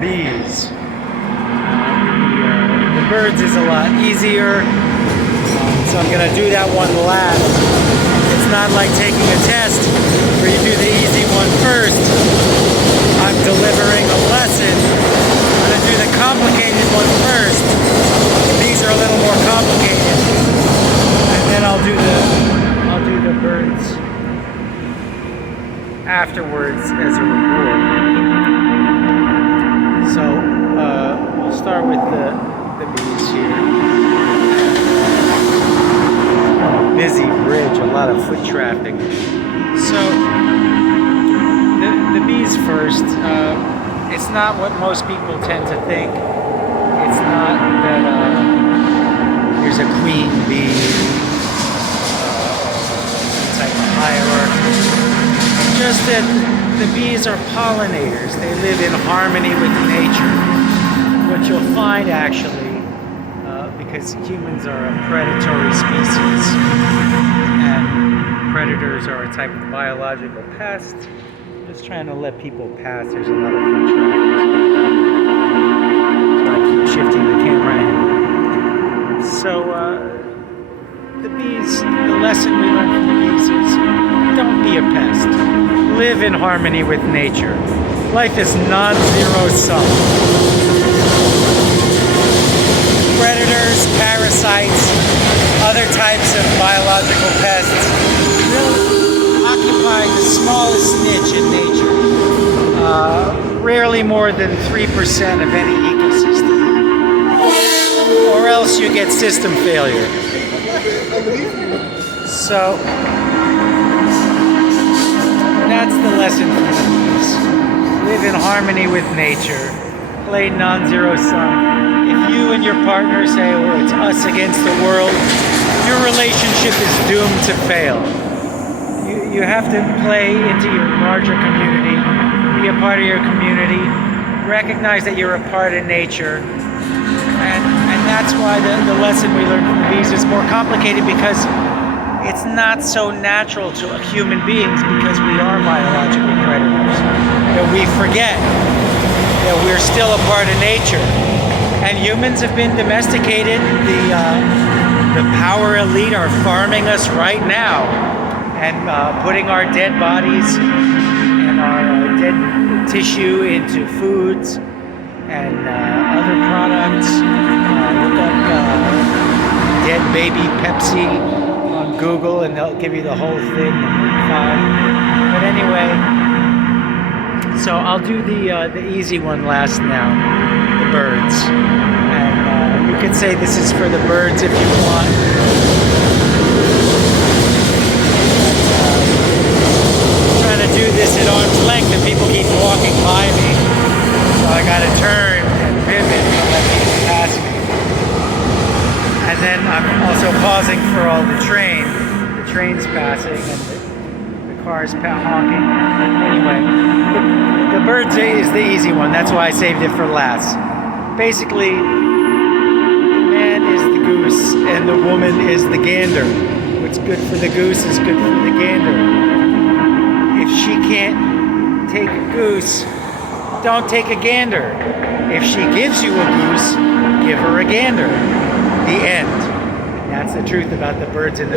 bees. The birds is a lot easier, so I'm going to do that one last. It's not like taking a test where you do the easy one first. I'm delivering a lesson. I'm going to do the complicated one first. These are a little more complicated, and then I'll do the birds afterwards as a reward. So we'll start with the bees here. Busy bridge, a lot of foot traffic. So the bees first. It's not what most people tend to think. It's not that there's a queen bee type of hierarchy. Just that the bees are pollinators. They live in harmony with nature. What you'll find actually, because humans are a predatory species, and predators are a type of biological pest. Just trying to let people pass. There's a lot of foot traffic. So I keep shifting the camera in. So the bees, the lesson we learn from the bees is don't be a pest. Live in harmony with nature. Life is non-zero sum. Predators, parasites, other types of biological pests will occupy the smallest niche in nature. Rarely more than 3% of any ecosystem. Or else you get system failure. So that's the lesson from the bees. Live in harmony with nature. Play non-zero sum. If you and your partner say, oh, it's us against the world, your relationship is doomed to fail. You have to play into your larger community, be a part of your community, recognize that you're a part of nature, and that's why the lesson we learned from the bees is more complicated, because it's not so natural to human beings, because we are biological predators, that we forget that we're still a part of nature. And humans have been domesticated. The power elite are farming us right now and putting our dead bodies and our dead tissue into foods and other products. Look up dead baby Pepsi on Google and they'll give you the whole thing. But anyway, so I'll do the easy one last now, the birds. And you can say this is for the birds if you want. Trying to do this at arm's length and people keep walking by me. So I gotta turn and pivot to let people pass me. And then I'm also pausing for all the train's passing and the cars honking. Anyway, the birds is the easy one. That's why I saved it for last. Basically, the man is the goose and the woman is the gander. What's good for the goose is good for the gander. If she can't take a goose, don't take a gander. If she gives you a goose, give her a gander. The end. That's the truth about the birds in the